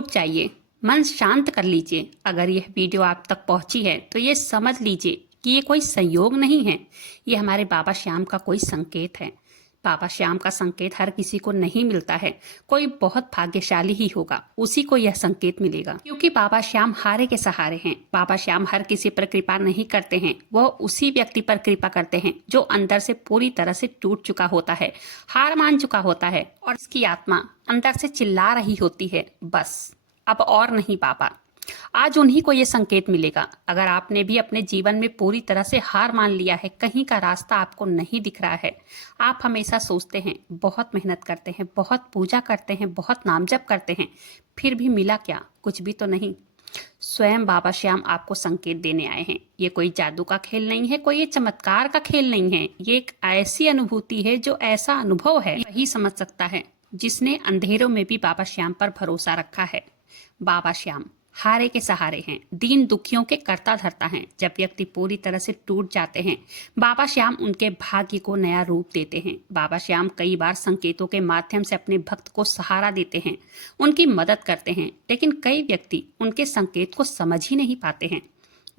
रुक जाइए, मन शांत कर लीजिए। अगर यह वीडियो आप तक पहुंची है तो ये समझ लीजिए कि ये कोई संयोग नहीं है, ये हमारे बाबा श्याम का कोई संकेत है। बाबा श्याम का संकेत हर किसी को नहीं मिलता है, कोई बहुत भाग्यशाली ही होगा, उसी को यह संकेत मिलेगा। क्योंकि बाबा श्याम हारे के सहारे हैं। बाबा श्याम हर किसी पर कृपा नहीं करते हैं, वह उसी व्यक्ति पर कृपा करते हैं जो अंदर से पूरी तरह से टूट चुका होता है, हार मान चुका होता है और इसकी आत्मा अंदर से चिल्ला रही होती है, बस अब और नहीं बाबा। आज उन्हीं को ये संकेत मिलेगा। अगर आपने भी अपने जीवन में पूरी तरह से हार मान लिया है, कहीं का रास्ता आपको नहीं दिख रहा है, आप हमेशा सोचते हैं, बहुत मेहनत करते हैं, बहुत पूजा करते हैं, बहुत नाम जप करते हैं, फिर भी मिला क्या? कुछ भी तो नहीं। स्वयं बाबा श्याम आपको संकेत देने आए हैं। ये कोई जादू का खेल नहीं है, कोई ये चमत्कार का खेल नहीं है। ये एक ऐसी अनुभूति है, जो ऐसा अनुभव है वही समझ सकता है जिसने अंधेरों में भी बाबा श्याम पर भरोसा रखा है। बाबा श्याम हारे के सहारे हैं, दीन दुखियों के करता धरता हैं। जब व्यक्ति पूरी तरह से टूट जाते हैं, बाबा श्याम उनके भाग्य को नया रूप देते हैं। बाबा श्याम कई बार संकेतों के माध्यम से अपने भक्त को सहारा देते हैं, उनकी मदद करते हैं, लेकिन कई व्यक्ति उनके संकेत को समझ ही नहीं पाते हैं।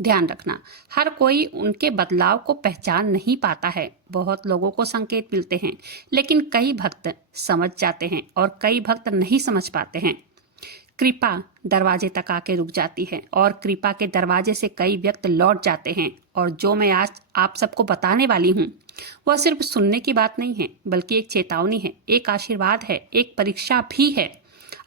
ध्यान रखना, हर कोई उनके बदलाव को पहचान नहीं पाता है। बहुत लोगों को संकेत मिलते हैं, लेकिन कई भक्त समझ जाते हैं और कई भक्त नहीं समझ पाते हैं। कृपा दरवाजे तक आके रुक जाती है और कृपा के दरवाजे से कई व्यक्ति लौट जाते हैं। और जो मैं आज आप सबको बताने वाली हूँ, वह सिर्फ सुनने की बात नहीं है, बल्कि एक चेतावनी है, एक आशीर्वाद है, एक परीक्षा भी है।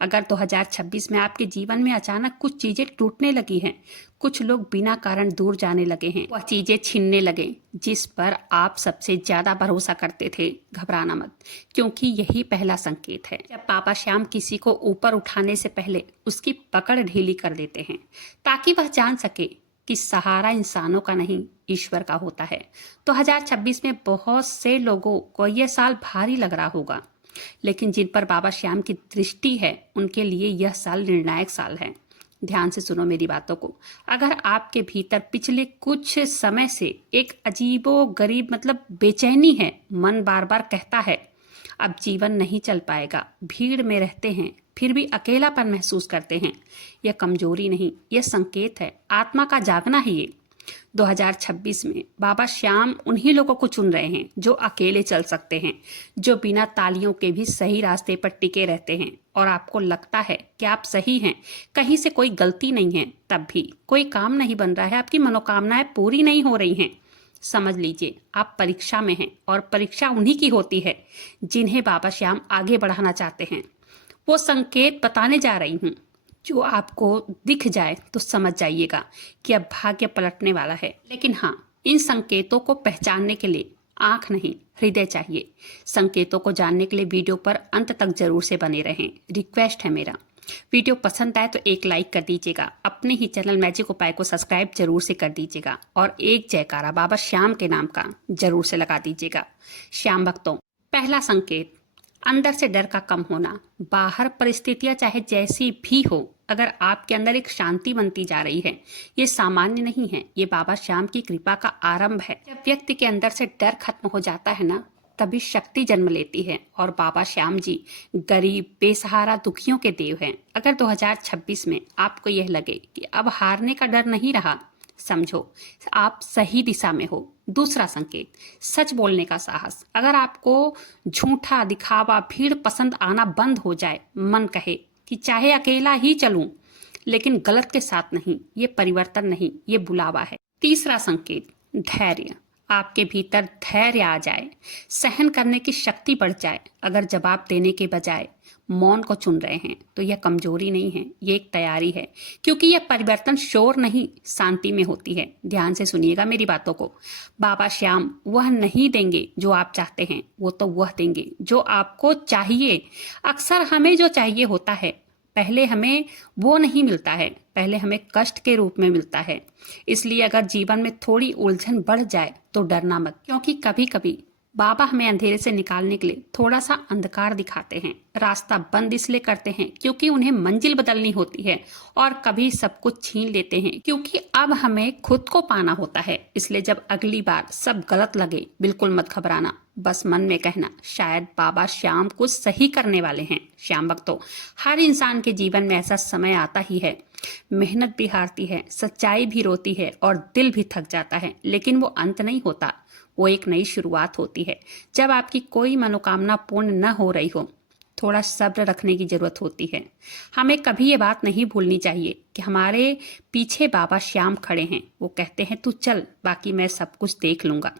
अगर 2026 में आपके जीवन में अचानक कुछ चीजें टूटने लगी हैं, कुछ लोग बिना कारण दूर जाने लगे हैं, वह चीजें छीनने लगे जिस पर आप सबसे ज्यादा भरोसा करते थे, घबराना मत, क्योंकि यही पहला संकेत है। जब बाबा श्याम किसी को ऊपर उठाने से पहले उसकी पकड़ ढीली कर देते हैं, ताकि वह जान सके कि सहारा इंसानों का नहीं, ईश्वर का होता है। 2026 में बहुत से लोगों को यह साल भारी लग रहा होगा, लेकिन जिन पर बाबा श्याम की दृष्टि है, उनके लिए यह साल निर्णायक साल है। ध्यान से सुनो मेरी बातों को। अगर आपके भीतर पिछले कुछ समय से एक अजीबो गरीब बेचैनी है, मन बार बार कहता है अब जीवन नहीं चल पाएगा, भीड़ में रहते हैं फिर भी अकेलापन महसूस करते हैं, यह कमजोरी नहीं, यह संकेत है, आत्मा का जागना है। ये 2026 में बाबा श्याम उन्हीं लोगों को चुन रहे हैं जो अकेले चल सकते हैं, जो बिना तालियों के भी सही रास्ते पर टिके रहते हैं। और आपको लगता है कि आप सही हैं, कहीं से कोई गलती नहीं है, तब भी कोई काम नहीं बन रहा है, आपकी मनोकामनाएं पूरी नहीं हो रही हैं, समझ लीजिए आप परीक्षा में हैं। और परीक्षा उन्हीं की होती है जिन्हें बाबा श्याम आगे बढ़ाना चाहते हैं। वो संकेत बताने जा रही हूँ, जो आपको दिख जाए तो समझ जाइएगा कि अब भाग्य पलटने वाला है। लेकिन हाँ, इन संकेतों को पहचानने के लिए आंख नहीं, हृदय चाहिए। संकेतों को जानने के लिए वीडियो पर अंत तक जरूर से बने रहें, रिक्वेस्ट है मेरा। वीडियो पसंद आए तो एक लाइक कर दीजिएगा, अपने ही चैनल मैजिक उपाय को सब्सक्राइब जरूर से कर दीजिएगा और एक जयकारा बाबा श्याम के नाम का जरूर से लगा दीजिएगा। श्याम भक्तों, पहला संकेत, अंदर से डर का कम होना। बाहर परिस्थितियां चाहे जैसी भी हो, अगर आपके अंदर एक शांति बनती जा रही है, ये सामान्य नहीं है, ये बाबा श्याम की कृपा का आरंभ है। जब व्यक्ति के अंदर से डर खत्म हो जाता है ना, तभी शक्ति जन्म लेती है। और बाबा श्याम जी गरीब, बेसहारा, दुखियों के देव हैं। अगर 2026 में आपको यह लगे कि अब हारने का डर नहीं रहा, समझो आप सही दिशा में हो। दूसरा संकेत, सच बोलने का साहस। अगर आपको झूठा, दिखावा, भीड़ पसंद आना बंद हो जाए, मन कहे कि चाहे अकेला ही चलूं, लेकिन गलत के साथ नहीं, ये परिवर्तन नहीं, ये बुलावा है। तीसरा संकेत, धैर्य। आपके भीतर धैर्य आ जाए, सहन करने की शक्ति बढ़ जाए। अगर जवाब देने के बजाय मौन को चुन रहे हैं, तो यह कमजोरी नहीं है, ये एक तैयारी है, क्योंकि यह परिवर्तन शोर नहीं, शांति में होती है। ध्यान से सुनिएगा मेरी बातों को। बाबा श्याम वह नहीं देंगे जो आप चाहते हैं, वो तो वह देंगे जो आपको चाहिए। अक्सर हमें जो चाहिए होता है, पहले हमें वो नहीं मिलता है, पहले हमें कष्ट के रूप में मिलता है। इसलिए अगर जीवन में थोड़ी उलझन बढ़ जाए तो डरना मत, क्योंकि कभी कभी बाबा हमें अंधेरे से निकालने के लिए थोड़ा सा अंधकार दिखाते हैं, रास्ता बंद इसलिए करते हैं क्योंकि उन्हें मंजिल बदलनी होती है, और कभी सब कुछ छीन लेते हैं क्योंकि अब हमें खुद को पाना होता है। इसलिए जब अगली बार सब गलत लगे, बिल्कुल मत घबराना, बस मन में कहना शायद बाबा श्याम कुछ सही करने वाले हैं। श्याम भक्तों, हर इंसान के जीवन में ऐसा समय आता ही है, मेहनत भी हारती है, सच्चाई भी रोती है और दिल भी थक जाता है, लेकिन वो अंत नहीं होता, वो एक नई शुरुआत होती है। जब आपकी कोई मनोकामना पूर्ण न हो रही हो, थोड़ा सब्र रखने की जरूरत होती है। हमें कभी ये बात नहीं भूलनी चाहिए कि हमारे पीछे बाबा श्याम खड़े हैं। वो कहते हैं तू चल, बाकी मैं सब कुछ देख लूंगा।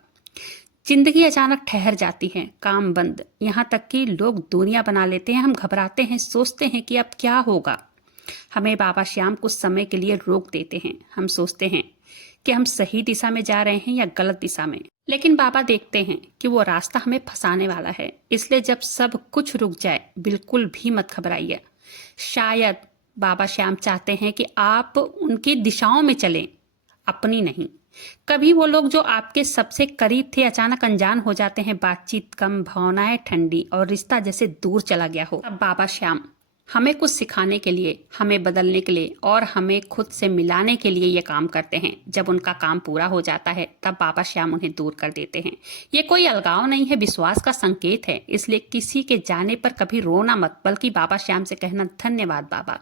जिंदगी अचानक ठहर जाती है, काम बंद, यहाँ तक कि लोग दूरियां बना लेते हैं। हम घबराते हैं, सोचते हैं कि अब क्या होगा। हमें बाबा श्याम कुछ समय के लिए रोक देते हैं। हम सोचते हैं कि हम सही दिशा में जा रहे हैं या गलत दिशा में, लेकिन बाबा देखते हैं कि वो रास्ता हमें फंसाने वाला है। इसलिए जब सब कुछ रुक जाए, बिल्कुल भी मत घबराइए। शायद बाबा श्याम चाहते हैं कि आप उनकी दिशाओं में चलें, अपनी नहीं। कभी वो लोग जो आपके सबसे करीब थे अचानक अनजान हो जाते हैं, बातचीत कम, भावनाएं ठंडी और रिश्ता जैसे दूर चला गया हो। अब बाबा श्याम हमें कुछ सिखाने के लिए, हमें बदलने के लिए और हमें खुद से मिलाने के लिए ये काम करते हैं। जब उनका काम पूरा हो जाता है तब बाबा श्याम उन्हें दूर कर देते हैं। ये कोई अलगाव नहीं है, विश्वास का संकेत है। इसलिए किसी के जाने पर कभी रोना मत, बल्कि बाबा श्याम से कहना धन्यवाद बाबा,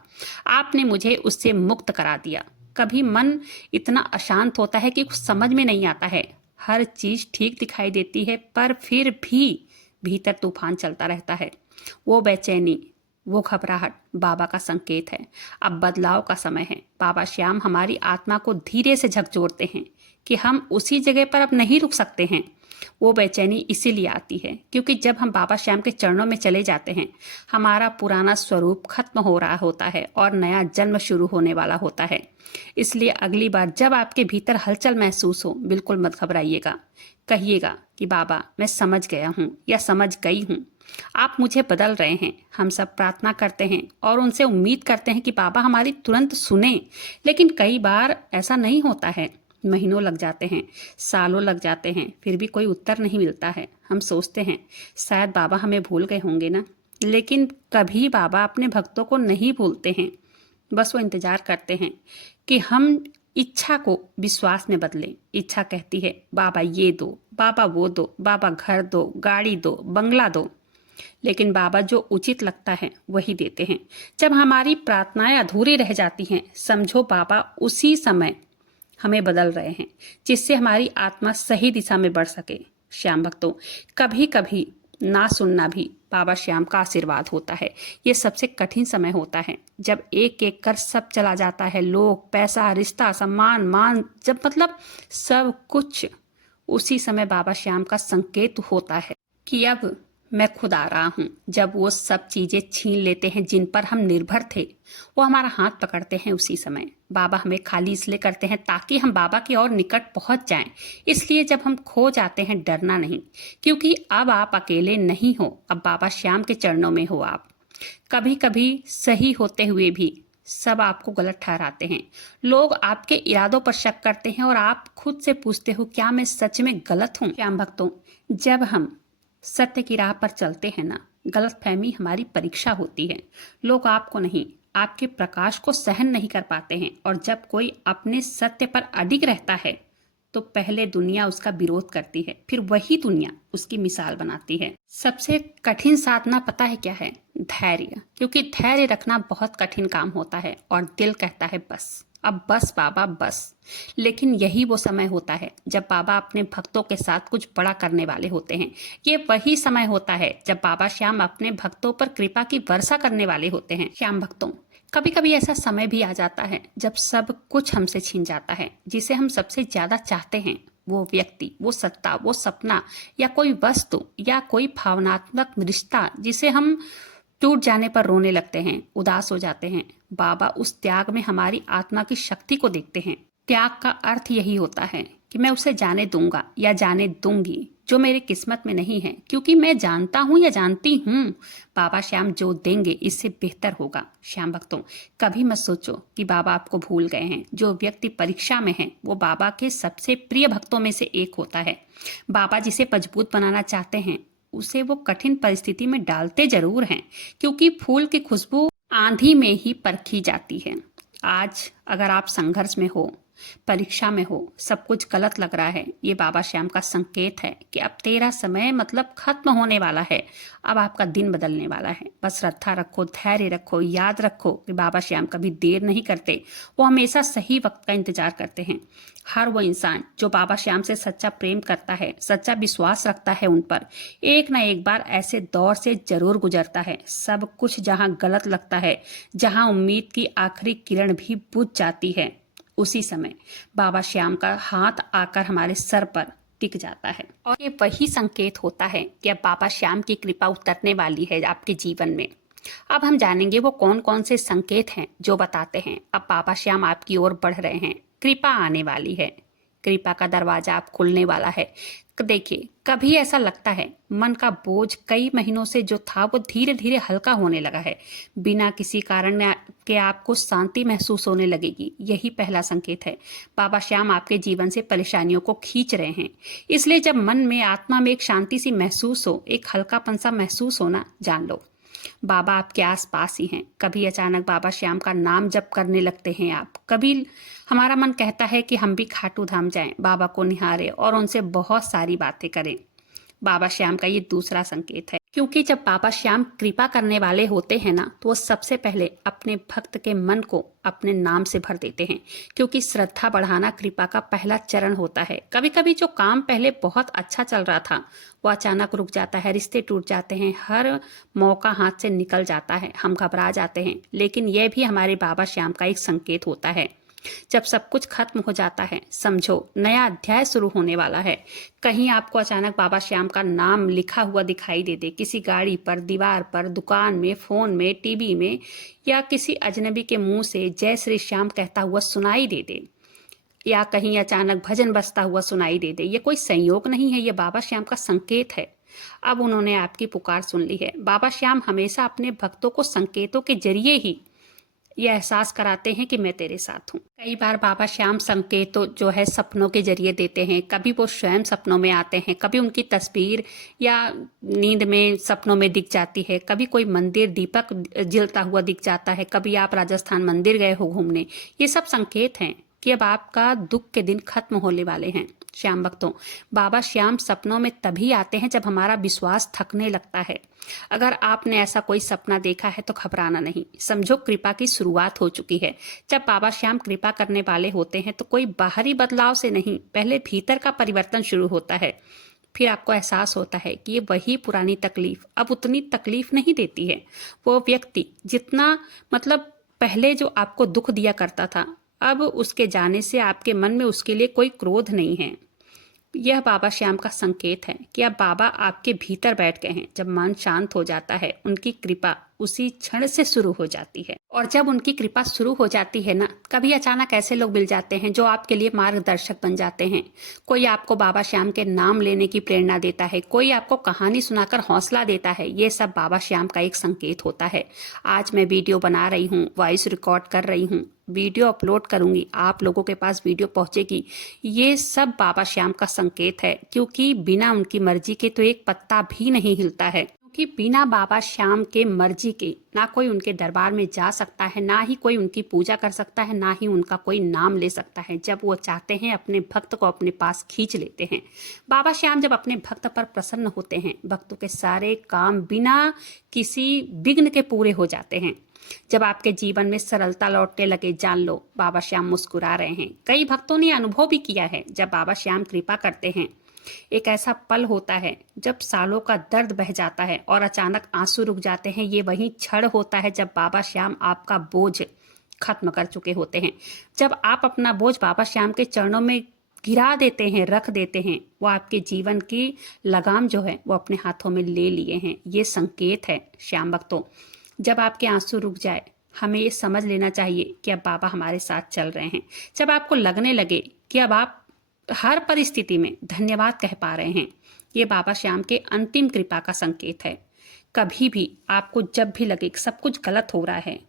आपने मुझे उससे मुक्त करा दिया। कभी मन इतना अशांत होता है कि कुछ समझ में नहीं आता है, हर चीज ठीक दिखाई देती है पर फिर भी भीतर तूफान चलता रहता है। वो बेचैनी, वो घबराहट बाबा का संकेत है। अब बदलाव का समय है। बाबा श्याम हमारी आत्मा को धीरे से झकझोरते हैं कि हम उसी जगह पर अब नहीं रुक सकते हैं। वो बेचैनी इसीलिए आती है क्योंकि जब हम बाबा श्याम के चरणों में चले जाते हैं, हमारा पुराना स्वरूप खत्म हो रहा होता है और नया जन्म शुरू होने वाला होता है। इसलिए अगली बार जब आपके भीतर हलचल महसूस हो, बिल्कुल मत घबराइएगा। कहिएगा कि बाबा मैं समझ गया हूँ या समझ गई हूँ, आप मुझे बदल रहे हैं। हम सब प्रार्थना करते हैं और उनसे उम्मीद करते हैं कि बाबा हमारी तुरंत सुने, लेकिन कई बार ऐसा नहीं होता है। महीनों लग जाते हैं, सालों लग जाते हैं, फिर भी कोई उत्तर नहीं मिलता है। हम सोचते हैं शायद बाबा हमें भूल गए होंगे ना, लेकिन कभी बाबा अपने भक्तों को नहीं भूलते हैं। बस वो इंतजार करते हैं कि हम इच्छा को विश्वास में बदलें। इच्छा कहती है बाबा ये दो, बाबा वो दो, बाबा घर दो, गाड़ी दो, बंगला दो, लेकिन बाबा जो उचित लगता है वही देते हैं। जब हमारी प्रार्थनाएं अधूरी रह जाती हैं, समझो बाबा उसी समय हमें बदल रहे हैं, जिससे हमारी आत्मा सही दिशा में बढ़ सके। श्याम भक्तों, कभी कभी ना सुनना भी बाबा श्याम का आशीर्वाद होता है। ये सबसे कठिन समय होता है जब एक एक कर सब चला जाता है, लोग, पैसा, रिश्ता, सम्मान, मान, जब मतलब सब कुछ। उसी समय बाबा श्याम का संकेत होता है कि अब मैं खुद आ रहा हूँ। जब वो सब चीजें छीन लेते हैं जिन पर हम निर्भर थे, वो हमारा हाथ पकड़ते हैं उसी समय। बाबा हमें खाली इसलिए करते हैं ताकि हम बाबा की ओर निकट पहुंच जाएं। इसलिए जब हम खो जाते हैं, डरना नहीं, क्योंकि अब आप अकेले नहीं हो, अब बाबा श्याम के चरणों में हो आप। कभी कभी सही होते हुए भी सब आपको गलत ठहराते हैं। लोग आपके इरादों पर शक करते हैं और आप खुद से पूछते हो क्या मैं सच में गलत हूँ। श्याम भक्तों, जब हम सत्य की राह पर चलते हैं ना, गलतफहमी हमारी परीक्षा होती है। लोग आपको नहीं, आपके प्रकाश को सहन नहीं कर पाते हैं, और जब कोई अपने सत्य पर अडिग रहता है तो पहले दुनिया उसका विरोध करती है, फिर वही दुनिया उसकी मिसाल बनाती है। सबसे कठिन साधना पता है क्या है? धैर्य। क्योंकि धैर्य रखना बहुत कठिन काम होता है और दिल कहता है बस, अब बस बाबा बस। लेकिन यही वो समय होता है जब बाबा अपने भक्तों के साथ कुछ बड़ा करने वाले होते हैं। ये वही समय होता है जब बाबा श्याम अपने भक्तों पर कृपा की वर्षा करने वाले होते हैं। श्याम भक्तों, कभी कभी ऐसा समय भी आ जाता है जब सब कुछ हमसे छीन जाता है, जिसे हम सबसे ज्यादा चाहते हैं। वो व्यक्ति, वो सत्ता, वो सपना, या कोई वस्तु, या कोई भावनात्मक रिश्ता जिसे हम टूट जाने पर रोने लगते हैं, उदास हो जाते हैं। बाबा उस त्याग में हमारी आत्मा की शक्ति को देखते हैं। त्याग का अर्थ यही होता है कि मैं उसे जाने दूंगा या जाने दूंगी, जो मेरी किस्मत में नहीं है, क्योंकि मैं जानता हूं या जानती हूं बाबा श्याम जो देंगे इससे बेहतर होगा। श्याम भक्तों, कभी मत सोचो कि बाबा आपको भूल गए हैं। जो व्यक्ति परीक्षा में है वो बाबा के सबसे प्रिय भक्तों में से एक होता है। बाबा जिसे मजबूत बनाना चाहते हैं उसे वो कठिन परिस्थिति में डालते जरूर हैं, क्योंकि फूल की खुशबू आंधी में ही परखी जाती है। आज अगर आप संघर्ष में हो, परीक्षा में हो, सब कुछ गलत लग रहा है, ये बाबा श्याम का संकेत है कि अब तेरा समय मतलब खत्म होने वाला है। अब आपका दिन बदलने वाला है। बस श्रद्धा रखो, धैर्य रखो, याद रखो कि बाबा श्याम कभी देर नहीं करते। वो हमेशा सही वक्त का इंतजार करते हैं। हर वो इंसान जो बाबा श्याम से सच्चा प्रेम करता है, सच्चा विश्वास रखता है उन पर, एक ना एक बार ऐसे दौर से जरूर गुजरता है। सब कुछ जहां गलत लगता है, जहां उम्मीद की आखिरी किरण भी बुझ जाती है, उसी समय बाबा श्याम का हाथ आकर हमारे सर पर टिक जाता है। और ये वही संकेत होता है कि अब बाबा श्याम की कृपा उतरने वाली है आपके जीवन में। अब हम जानेंगे वो कौन कौन से संकेत हैं जो बताते हैं अब बाबा श्याम आपकी ओर बढ़ रहे हैं, कृपा आने वाली है, कृपा का दरवाजा आप खुलने वाला है। देखिए, कभी ऐसा लगता है मन का बोझ कई महीनों से जो था वो धीरे धीरे हल्का होने लगा है। बिना किसी कारण के आपको शांति महसूस होने लगेगी। यही पहला संकेत है। बाबा श्याम आपके जीवन से परेशानियों को खींच रहे हैं। इसलिए जब मन में, आत्मा में एक शांति सी महसूस हो, एक हल्कापन सा महसूस होना, जान लो बाबा आपके आसपास ही हैं। कभी अचानक बाबा श्याम का नाम जप करने लगते हैं आप। कभी हमारा मन कहता है कि हम भी खाटू धाम जाएं, बाबा को निहारें और उनसे बहुत सारी बातें करें। बाबा श्याम का ये दूसरा संकेत है, क्योंकि जब बाबा श्याम कृपा करने वाले होते हैं ना, तो वो सबसे पहले अपने भक्त के मन को अपने नाम से भर देते हैं, क्योंकि श्रद्धा बढ़ाना कृपा का पहला चरण होता है। कभी कभी जो काम पहले बहुत अच्छा चल रहा था वो अचानक रुक जाता है, रिश्ते टूट जाते हैं, हर मौका हाथ से निकल जाता है, हम घबरा जाते हैं। लेकिन यह भी हमारे बाबा श्याम का एक संकेत होता है। जब सब कुछ खत्म हो जाता है, समझो नया अध्याय शुरू होने वाला है। कहीं आपको अचानक बाबा श्याम का नाम लिखा हुआ दिखाई दे, किसी गाड़ी पर, दीवार पर, दुकान में, फोन में, टीवी में, या किसी अजनबी के मुंह से जय श्री श्याम कहता हुआ सुनाई दे, या कहीं अचानक भजन बजता हुआ सुनाई दे। ये कोई संयोग नहीं है, ये बाबा श्याम का संकेत है। अब उन्होंने आपकी पुकार सुन ली है। बाबा श्याम हमेशा अपने भक्तों को संकेतों के जरिए ही ये एहसास कराते हैं कि मैं तेरे साथ हूँ। कई बार बाबा श्याम संकेतों जो है सपनों के जरिए देते हैं। कभी वो स्वयं सपनों में आते हैं, कभी उनकी तस्वीर या नींद में सपनों में दिख जाती है, कभी कोई मंदिर दीपक जलता हुआ दिख जाता है, कभी आप राजस्थान मंदिर गए हो घूमने। ये सब संकेत हैं कि अब आपका दुख के दिन खत्म होने वाले हैं। श्याम भक्तों, बाबा श्याम सपनों में तभी आते हैं जब हमारा विश्वास थकने लगता है। अगर आपने ऐसा कोई सपना देखा है तो घबराना नहीं, समझो कृपा की शुरुआत हो चुकी है। जब बाबा श्याम कृपा करने वाले होते हैं तो कोई बाहरी बदलाव से नहीं, पहले भीतर का परिवर्तन शुरू होता है। फिर आपको एहसास होता है कि ये वही पुरानी तकलीफ अब उतनी तकलीफ नहीं देती है। वो व्यक्ति जितना मतलब पहले जो आपको दुख दिया करता था, अब उसके जाने से आपके मन में उसके लिए कोई क्रोध नहीं है। यह बाबा श्याम का संकेत है कि अब बाबा आपके भीतर बैठ गए हैं। जब मन शांत हो जाता है, उनकी कृपा उसी क्षण से शुरू हो जाती है। और जब उनकी कृपा शुरू हो जाती है ना, कभी अचानक ऐसे लोग मिल जाते हैं जो आपके लिए मार्गदर्शक बन जाते हैं। कोई आपको बाबा श्याम के नाम लेने की प्रेरणा देता है, कोई आपको कहानी सुनाकर हौसला देता है। ये सब बाबा श्याम का एक संकेत होता है। आज मैं वीडियो बना रही हूँ, वॉइस रिकॉर्ड कर रही हूँ, वीडियो अपलोड करूंगी, आप लोगों के पास वीडियो पहुंचेगी। ये सब बाबा श्याम का संकेत है, क्योंकि बिना उनकी मर्जी के तो एक पत्ता भी नहीं हिलता है। कि बिना बाबा श्याम के मर्जी के ना कोई उनके दरबार में जा सकता है, ना ही कोई उनकी पूजा कर सकता है, ना ही उनका कोई नाम ले सकता है। जब वो चाहते हैं अपने भक्त को अपने पास खींच लेते हैं। बाबा श्याम जब अपने भक्त पर प्रसन्न होते हैं, भक्तों के सारे काम बिना किसी विघ्न के पूरे हो जाते हैं। जब आपके जीवन में सरलता लौटने लगे, जान लो बाबा श्याम मुस्कुरा रहे हैं। कई भक्तों ने अनुभव भी किया है, जब बाबा श्याम कृपा करते हैं एक ऐसा पल होता है जब सालों का दर्द बह जाता है और अचानक आंसू रुक जाते हैं। ये वही क्षण होता है जब बाबा श्याम आपका बोझ खत्म कर चुके होते हैं। जब आप अपना बोझ बाबा श्याम के चरणों में गिरा देते हैं, रख देते हैं, वो आपके जीवन की लगाम जो है वो अपने हाथों में ले लिए हैं। ये संकेत है श्याम भक्तों। जब आपके आंसू रुक जाए, हमें ये समझ लेना चाहिए कि अब बाबा हमारे साथ चल रहे हैं। जब आपको लगने लगे कि अब आप हर परिस्थिति में धन्यवाद कह पा रहे हैं, ये बाबा श्याम के अंतिम कृपा का संकेत है। कभी भी आपको जब भी लगे सब कुछ गलत हो रहा है,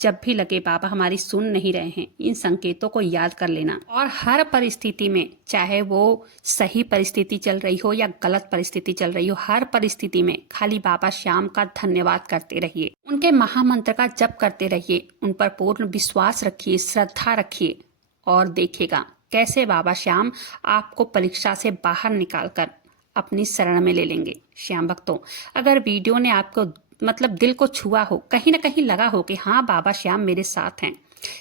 जब भी लगे बाबा हमारी सुन नहीं रहे हैं, इन संकेतों को याद कर लेना और हर परिस्थिति में, चाहे वो सही परिस्थिति चल रही हो या गलत परिस्थिति चल रही हो, हर परिस्थिति में खाली बाबा श्याम का धन्यवाद करते रहिए, उनके महामंत्र का जप करते रहिए, उन पर पूर्ण विश्वास रखिए, श्रद्धा रखिए और देखिएगा कैसे बाबा श्याम आपको परीक्षा से बाहर निकालकर अपनी शरण में ले लेंगे। श्याम भक्तों, अगर वीडियो ने आपको दिल को छुआ हो, कहीं ना कहीं लगा हो कि हाँ बाबा श्याम मेरे साथ हैं,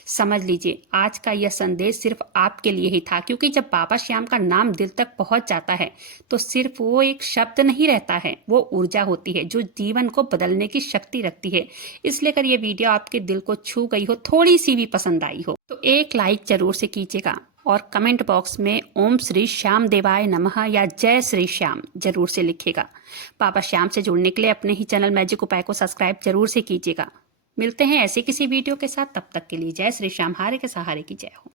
समझ लीजिए आज का यह संदेश सिर्फ आपके लिए ही था। क्योंकि जब बाबा श्याम का नाम दिल तक पहुंच जाता है तो सिर्फ वो एक शब्द नहीं रहता है, वो ऊर्जा होती है जो जीवन को बदलने की शक्ति रखती है। इसलिए अगर ये वीडियो आपके दिल को छू गई हो, थोड़ी सी भी पसंद आई हो, तो एक लाइक जरूर से कीजिएगा और कमेंट बॉक्स में ओम श्री श्याम देवाय नमः या जय श्री श्याम जरूर से लिखिएगा। बाबा श्याम से जुड़ने के लिए अपने ही चैनल मैजिक उपाय को सब्सक्राइब जरूर से कीजिएगा। मिलते हैं ऐसे किसी वीडियो के साथ, तब तक के लिए जय श्री श्याम, हारे के सहारे की जय हो।